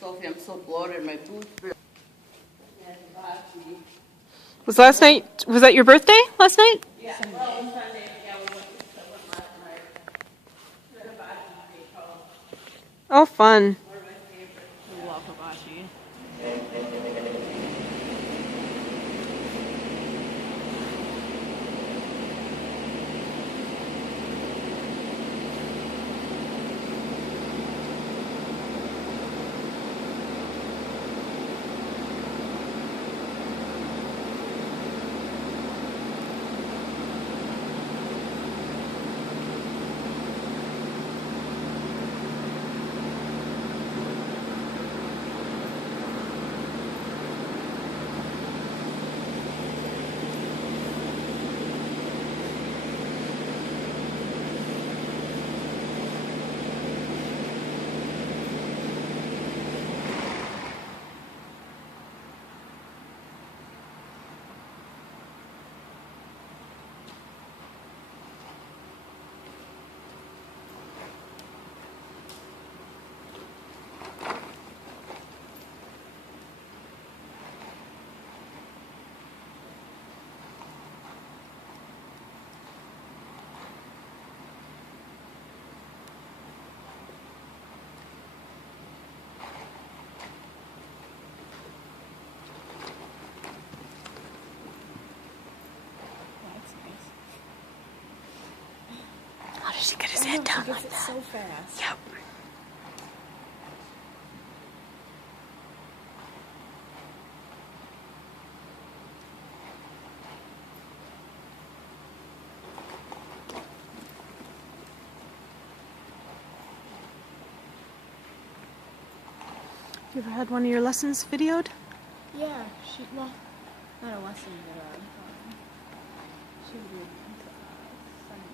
Sophie, I'm so bloated. My boots. Was that your birthday last night? Yeah. Well, it was Sunday. Yeah, we went last night. Oh, fun. One of my favorites. We love hibachi. How did she get his head down like that? So fast. Yep. You ever had one of your lessons videoed? Yeah, well, not a lesson, but she did Sunday.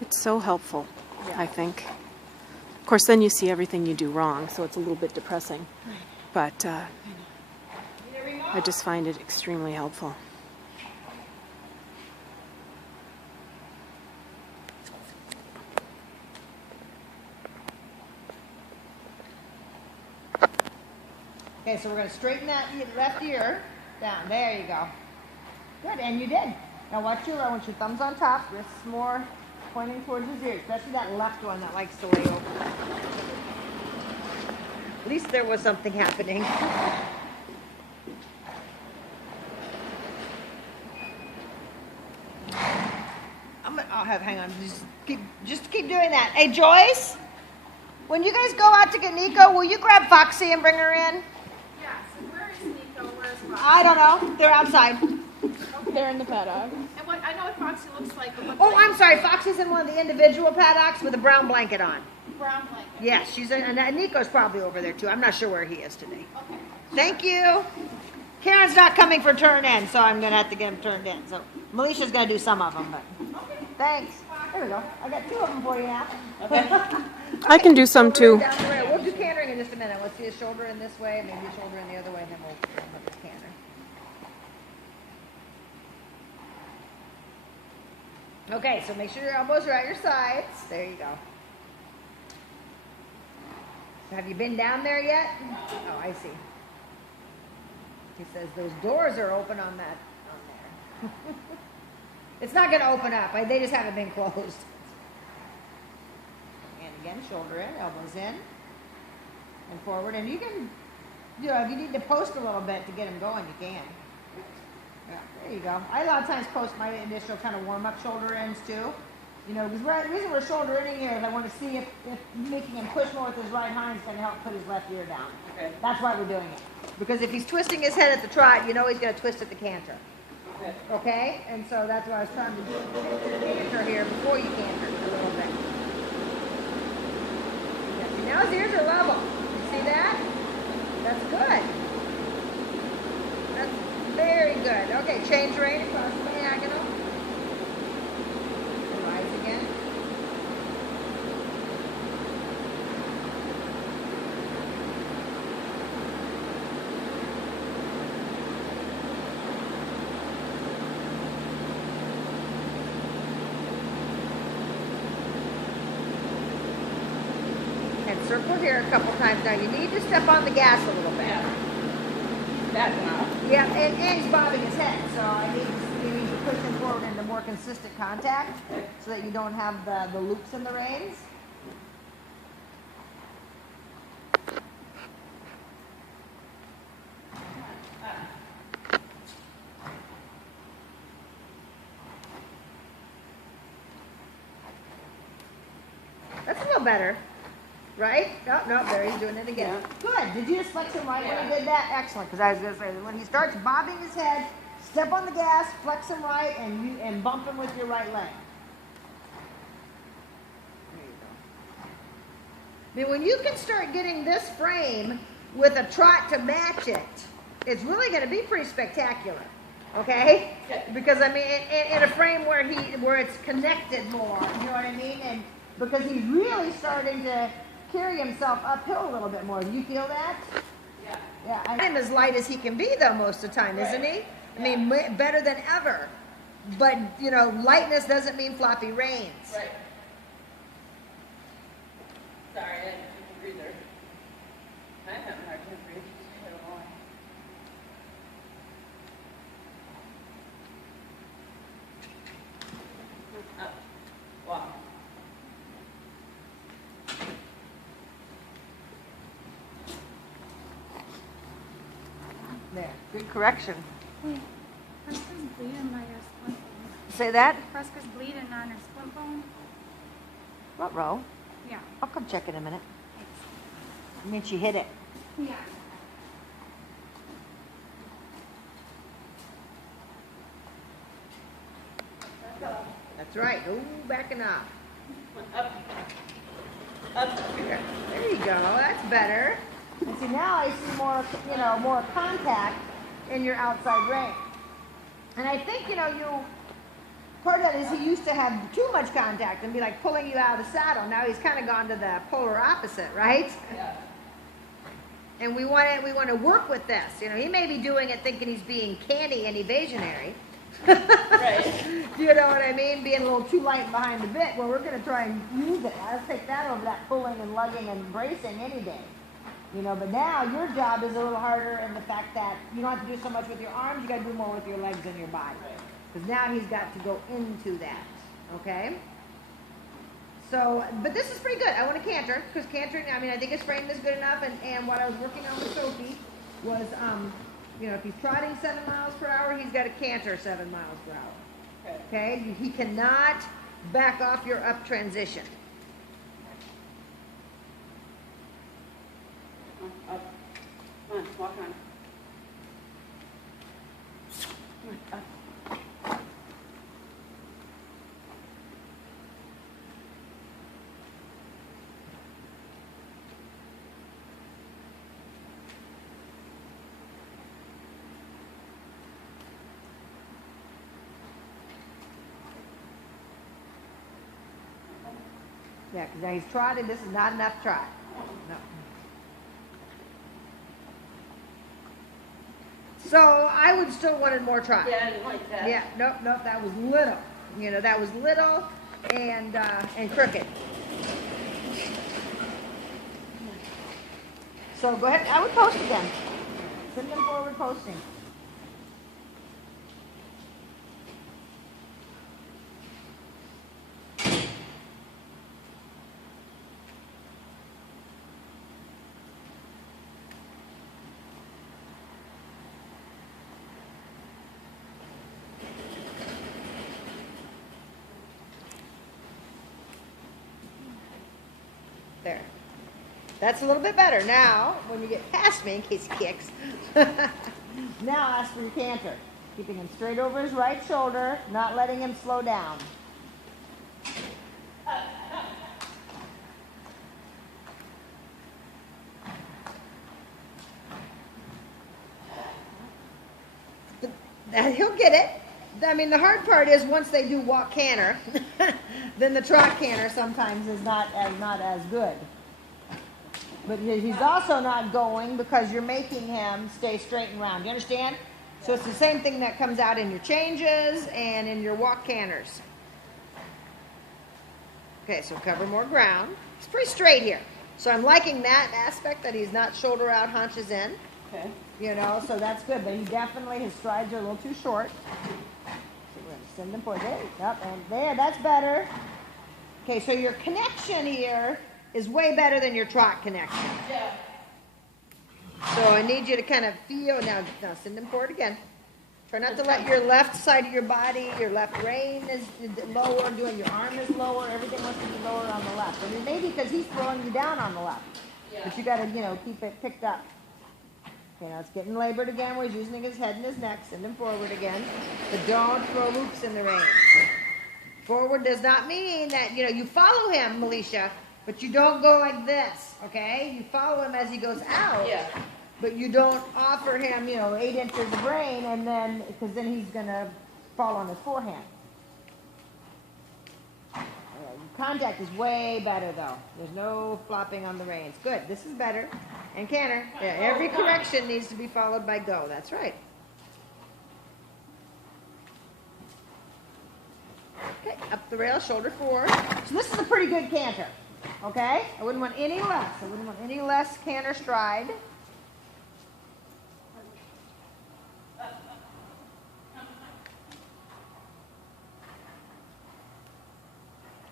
It's so helpful, Yeah. I think. Of course, then you see everything you do wrong, so it's a little bit depressing. Right. But I just find it extremely helpful. Okay, so we're going to straighten that left ear down. There you go. Good, and you did. Now watch I want your thumbs on top, wrists more pointing towards his ear, especially that left one that likes to lay over. At least there was something happening. Hang on, just keep doing that. Hey, Joyce, when you guys go out to get Nico, will you grab Foxy and bring her in? Yes, and where is Nico? Where's Foxy? I don't know. They're outside. They're in the paddock. And what I know what Foxy looks like, but what Oh, I'm sorry. Foxy's in one of the individual paddocks with a brown blanket on. brown blanket. Yes, she's in, and Nico's probably over there too. I'm not sure where he is today. Okay. Thank you. Karen's not coming for turn in, so I'm gonna have to get him turned in. So Melisha's gonna do some of them, but thanks. There we go. I got two of them for you now. Okay. I can do some too. Down the road. We'll do cantering in just a minute. Let's see his shoulder in this way, maybe his shoulder in the other way, and then we'll look at canter. Okay, so make sure your elbows are at your sides. There you go. Have you been down there yet? Oh, I see. He says those doors are open on that, on there. It's not going to open up. They just haven't been closed. And again, shoulder in, elbows in, and forward. And you can, if you need to post a little bit to get them going, you can. Yeah, there you go. I a lot of times post my initial kind of warm-up shoulder ins too. Because the reason we're shoulder inning here is I want to see if making him push more with his right hind is going to help put his left ear down. Okay. That's why we're doing it. Because if he's twisting his head at the trot, he's going to twist at the canter. Okay. Okay? And so that's why I was trying to do the canter here before you canter a little bit. Yeah, see, now his ears are level. You see that? That's good. That's very good. Okay, change rein across the diagonal. Rise again. circle here a couple times. Now you need to step on the gas a little bit. Yeah. That's enough. Yeah, and he's bobbing his head, so you need to push him forward into more consistent contact so that you don't have the loops in the reins. That's a little better, right? No, there he's doing it again. Yeah. Good. Did you just flex him right when Yeah. he did that? Excellent. Because I was going to say, when he starts bobbing his head, step on the gas, flex him right, and bump him with your right leg. There you go. I mean, when you can start getting this frame with a trot to match it, it's really going to be pretty spectacular. Okay? Because I mean, in a frame where it's connected more, you know what I mean? And because he's really starting to carry himself uphill a little bit more. Do you feel that? Yeah. Yeah. I am as light as he can be though most of the time, isn't he? I mean, better than ever. But you know, lightness doesn't mean floppy reins. Right. Sorry, I didn't take a breather. I'm having a hard time breathing. I don't know why. Up. Wow. There. Good correction. Fresca's bleeding by your splint bone. Say that? Fresca's bleeding on her splint bone. What row? Yeah. I'll come check in a minute. I mean, she hit it. Yeah. That's right. Ooh, backing up. Up. Up. There you go. That's better. And see, now I see more, more contact in your outside rein. And I think, part of that is he used to have too much contact and be like pulling you out of the saddle. Now he's kind of gone to the polar opposite, right? Yeah. And we want to work with this. He may be doing it thinking he's being canny and evasionary. Right. Do you know what I mean? Being a little too light behind the bit. Well, we're going to try and use it. I'll take that over that pulling and lugging and bracing any day. But now your job is a little harder in the fact that you don't have to do so much with your arms. You got to do more with your legs and your body. Because now he's got to go into that. Okay? So, but this is pretty good. I want to canter, because cantering, I think his frame is good enough, and what I was working on with Sophie was, if he's trotting 7 miles per hour, he's got to canter 7 miles per hour. Okay? He cannot back off your up transition. Up. Come on, walk on. Come on, up. Yeah, because now he's trotting. This is not enough trot. No. So I would still wanted more trot. Yeah, I didn't like that. Yeah, nope, that was little. That was little and crooked. So go ahead. I would post again. Send them forward posting. There. That's a little bit better. Now, when you get past me, in case he kicks, now ask for your canter. Keeping him straight over his right shoulder, not letting him slow down. He'll get it. The hard part is once they do walk canter, then the trot canter sometimes is not as good. But he's also not going because you're making him stay straight and round. You understand? So it's the same thing that comes out in your changes and in your walk canters. Okay, so cover more ground. It's pretty straight here. So I'm liking that aspect, that he's not shoulder out, haunches in. Okay. You know, so that's good. But he definitely, his strides are a little too short. So we're going to send them forward. There, yep, and there, that's better. Okay, so your connection here is way better than your trot connection. Yeah. So I need you to kind of feel, now send them forward again. Try not to let your left side of your body, your left rein is lower, doing your arm is lower, everything wants to be lower on the left. And maybe because he's throwing you down on the left. Yeah. But you got to, keep it picked up. Okay, now it's getting labored again where he's using his head and his neck. Send him forward again. But don't throw loops in the reins. Forward does not mean that, you follow him, Melisha, but you don't go like this, okay? You follow him as he goes out. Yeah. But you don't offer him, 8 inches of rein, and then, because then he's going to fall on his forehand. Contact is way better, though. There's no flopping on the reins. Good. This is better. And canter. Yeah, every correction needs to be followed by go. That's right. Okay, up the rail, shoulder forward. So this is a pretty good canter. Okay? I wouldn't want any less. I wouldn't want any less canter stride.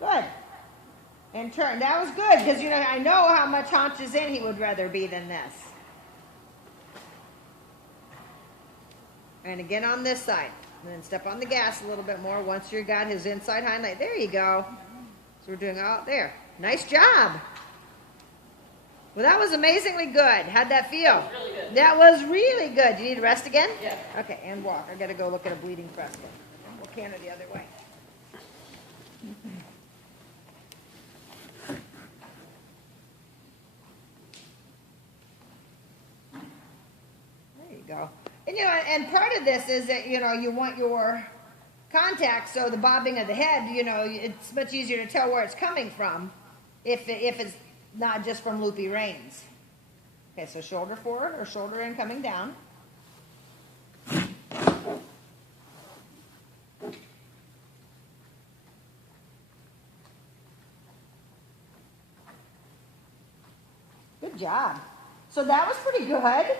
Good. And turn. That was good because, I know how much haunches in he would rather be than this. And again on this side. And then step on the gas a little bit more once you got his inside hind leg. There you go. So we're doing out there. Nice job. Well, that was amazingly good. How'd that feel? That was really good. That was really good. Do you need to rest again? Yeah. Okay, and walk. I got to go look at a bleeding Fresca. We'll canter the other way. There you go. And and part of this is that you want your contact, so the bobbing of the head, it's much easier to tell where it's coming from if it's not just from loopy reins. Okay, so shoulder forward or shoulder in coming down. Good job. So that was pretty good.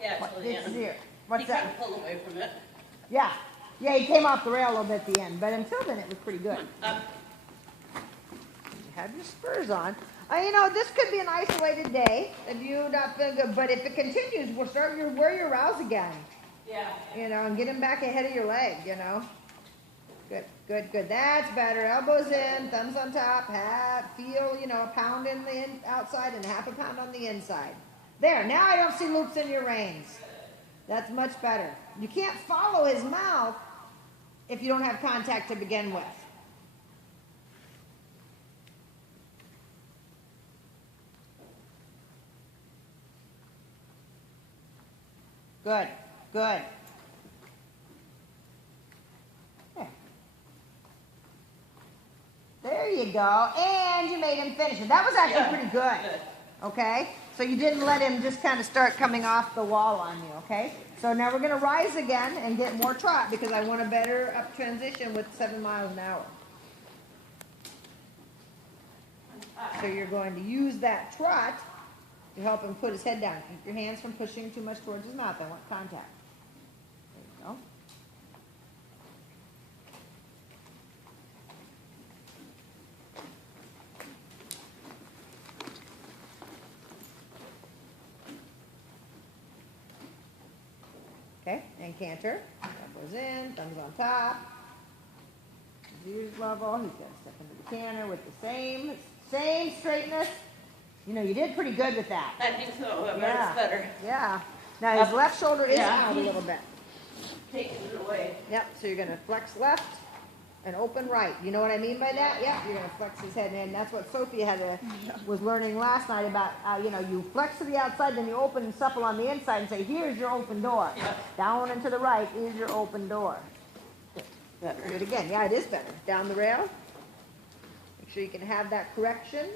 Yeah, What, till the it's end. here. What's He kind that? of pulled away from it. Yeah. Yeah, he came off the rail a little bit at the end, but until then it was pretty good. Up. You have your spurs on. This could be an isolated day if you not feel good, but if it continues, we'll start wear your rouse again. Yeah. And get him back ahead of your leg, Good, good, good. That's better. Elbows in, thumbs on top, feel, a pound in the outside and half a pound on the inside. There, now I don't see loops in your reins. That's much better. You can't follow his mouth if you don't have contact to begin with. Good, good. There you go. And you made him finish it. That was actually pretty good. Okay? So you didn't let him just kind of start coming off the wall on you, okay? So now we're going to rise again and get more trot because I want a better up transition with 7 miles an hour. So you're going to use that trot to help him put his head down. Keep your hands from pushing too much towards his mouth. I want contact. There you go. Okay, and canter. Elbows in, thumbs on top. Ears level. He's going to step into the canter with the same straightness. You did pretty good with that. I think so. But Yeah. it's better. Yeah. Now his left shoulder is Yeah. out a little bit. Taking it away. Yep, so you're going to flex left and open right. You know what I mean by that? Yep, you're going to flex his head. And that's what Sophie was learning last night about, you flex to the outside, then you open and supple on the inside and say, here's your open door. Yep. Down and to the right is your open door. Better. Do it again. Yeah, it is better. Down the rail. Make sure you can have that correction.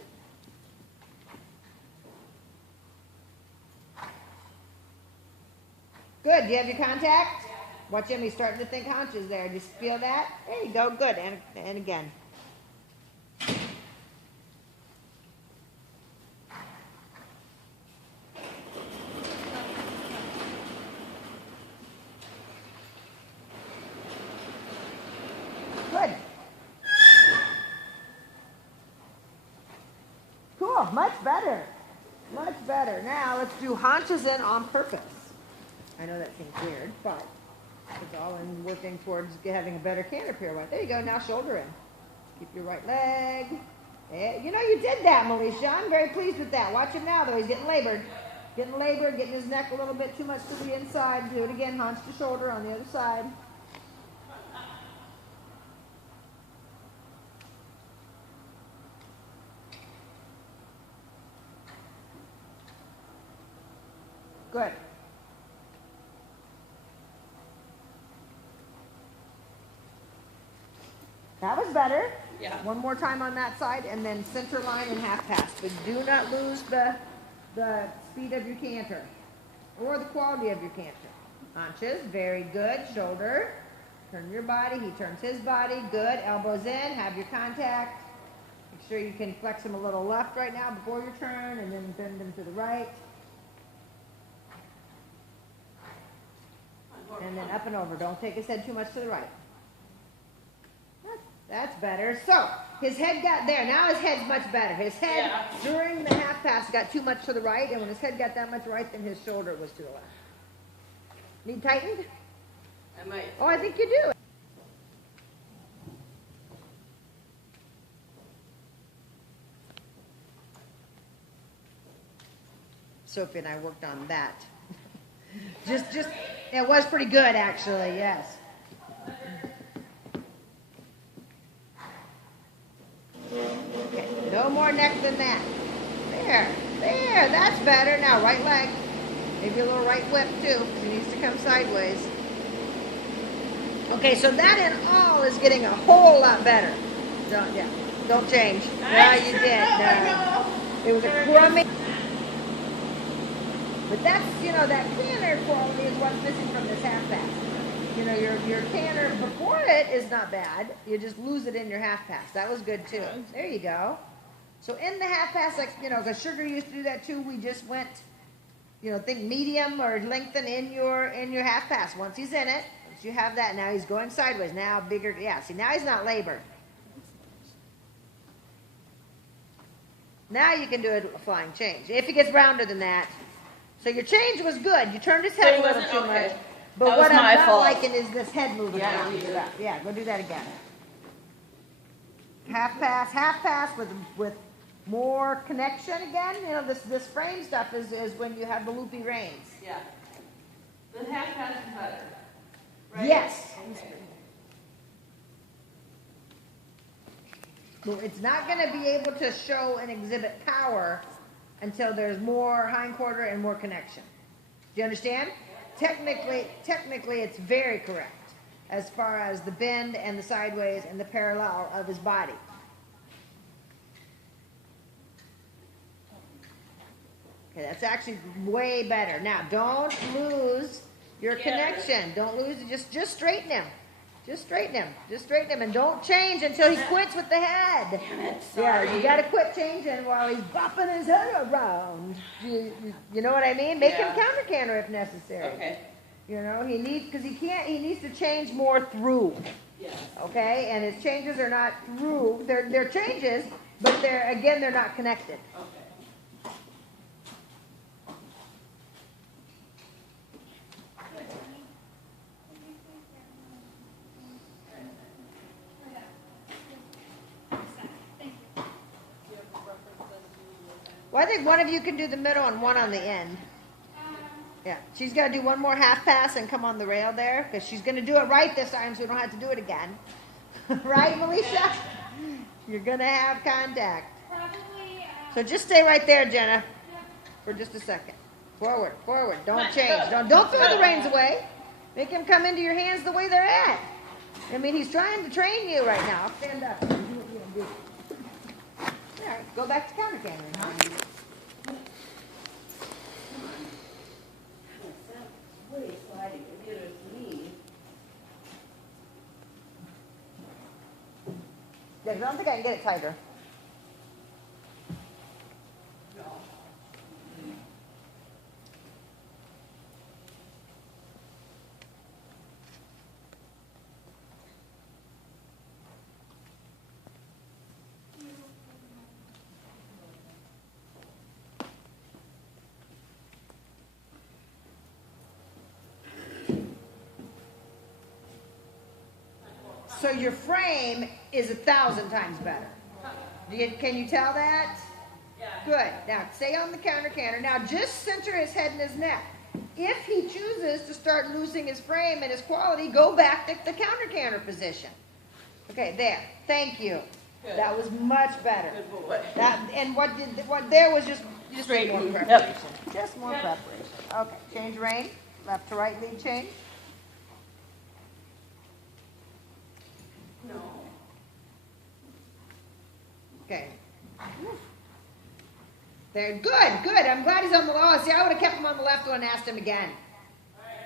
Good. Do you have your contact? Watch him. He's starting to think haunches there. Just feel that? There you go. Good. And again. much better. Much better. Now let's do haunches in on purpose. I know that seems weird, but it's all in working towards having a better canter pirouette. There you go. Now shoulder in. Keep your right leg. You know you did that, Melisha. I'm very pleased with that. Watch him now, though. He's getting labored. Getting labored, getting his neck a little bit too much to the inside. Do it again. Haunch to shoulder on the other side. Good. That was better. Yeah. One more time on that side, and then center line and half pass. But do not lose the speed of your canter or the quality of your canter. Haunches, very good. Shoulder, turn your body. He turns his body. Good. Elbows in. Have your contact. Make sure you can flex him a little left right now before your turn, and then bend him to the right. And then up and over. Don't take his head too much to the right. That's better. So, his head got there. Now his head's much better. His head, during the half pass, got too much to the right, and when his head got that much right, then his shoulder was to the left. Need tightened? I might. Oh, I think you do. Sophie and I worked on that. It was pretty good, actually, yes. Okay, no more neck than that. There, that's better. Now, right leg. Maybe a little right whip, too, because he needs to come sideways. Okay, so that in all is getting a whole lot better. Don't change. No, you did. No. It was a crummy. But that's, that canter quality is what's missing from this half pass. Your canter before it is not bad. You just lose it in your half pass. That was good too. There you go. So in the half pass, because Sugar used to do that too, we just went, think medium or lengthen in your half pass. Once he's in it, once you have that, now he's going sideways. Now bigger, see, now he's not labored. Now you can do a flying change. If he gets rounder than that. So your change was good. You turned his head a little too much. But what I'm not liking is this head moving around. Yeah, go do that again. Half pass with more connection again. This frame stuff is when you have the loopy reins. Yeah. The half pass is better. Right? Yes. Okay. Well, it's not going to be able to show and exhibit power until there's more hindquarter and more connection. Do you understand? Technically, it's very correct as far as the bend and the sideways and the parallel of his body. Okay, that's actually way better. Now, don't lose your connection. Don't lose it. Just straighten him. Just straighten him, and don't change until he quits with the head. Damn it, sorry. Yeah, you got to quit changing while he's bopping his head around. You know what I mean? Make him counter-canter if necessary. Okay. He needs, because he needs to change more through. Yes. Okay, and his changes are not through. They're changes, but they're not connected. Okay. Well, I think one of you can do the middle and one on the end. Yeah, she's got to do one more half pass and come on the rail there, because she's going to do it right this time, so we don't have to do it again. Right, Melisha? You're going to have contact. Probably. So just stay right there, Jenna, for just a second. Forward. Don't change. Don't throw the reins away. Make him come into your hands the way they're at. I mean, he's trying to train you right now. Stand up. All right, go back to counter-cantering, huh? Way sliding. Neither is me. Yeah, 'cause I don't think I can get it tighter. No. So your frame is 1,000 times better. Can you tell that? Yeah. Good. Now stay on the canter. Now just center his head and his neck. If he chooses to start losing his frame and his quality, go back to the canter position. Okay, there. Thank you. Good. That was much better. Good boy. What there was just Straight more move. preparation. Yep. Just more preparation. Okay, change rein. Left to right lead change. No. Okay. There, good. I'm glad he's on the law. See, I would have kept him on the left one and asked him again.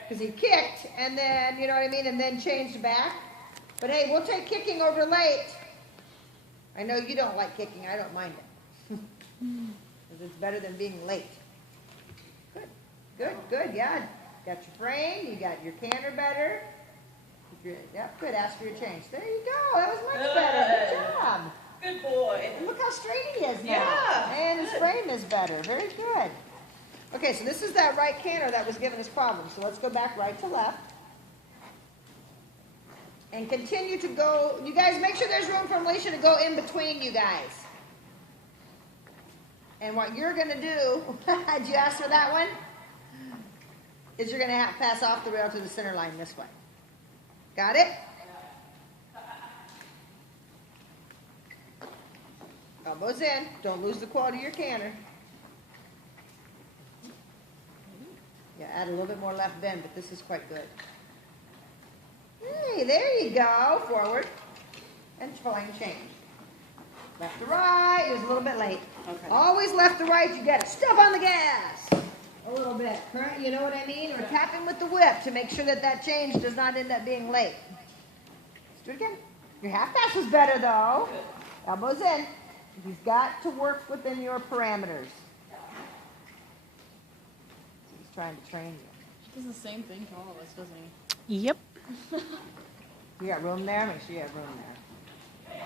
Because he kicked, and then, you know what I mean, and then changed back. But hey, we'll take kicking over late. I know you don't like kicking. I don't mind it. Because it's better than being late. Good, yeah. Got your frame, you got your canter better. Yep, good. Ask for your change. There you go. That was much better. Good job. Good boy. And look how straight he is now. Yeah. And his frame is better. Very good. Okay, so this is that right canter that was giving us problems. So let's go back right to left. And continue to go. You guys, make sure there's room for Melisha to go in between you guys. And what you're going to do, did you ask for that one? Is you're going to pass off the rail to the center line this way. Got it? Elbows in. Don't lose the quality of your canter. Yeah, add a little bit more left bend, but this is quite good. Hey, there you go. Forward. And flying change. Left to right. It was a little bit late. Okay. Always left to right. You got to step on the gas. A little bit. Current, you know what I mean? Or tapping with the whip to make sure that that change does not end up being late. Let's do it again. Your half pass was better, though. Elbows in. He's got to work within your parameters. He's trying to train you. He does the same thing to all of us, doesn't he? Yep. You got room there? Make sure you have room there.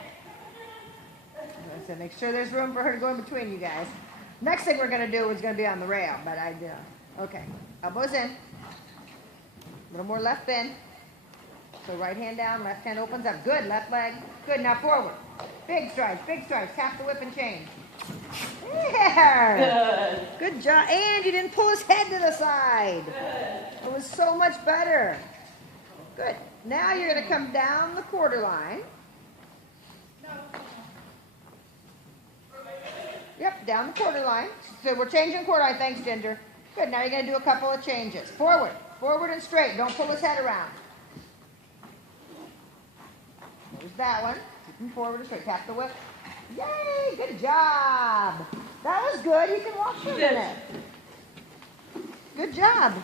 As I said, make sure there's room for her to go in between you guys. Next thing we're going to do is going to be on the rail, but okay. Elbows in. A little more left bend. So right hand down, left hand opens up. Good, left leg. Good, now forward. Big strides. Tap the whip and change. There. Good job. And you didn't pull his head to the side. It was so much better. Good. Now you're going to come down the quarter line. Yep, down the quarter line. So we're changing quarter line. Thanks, Ginger. Good. Now you're going to do a couple of changes. Forward and straight. Don't pull his head around. There's that one. Keep him forward and straight. Tap the whip. Yay! Good job. That was good. You can walk for a minute. Good job.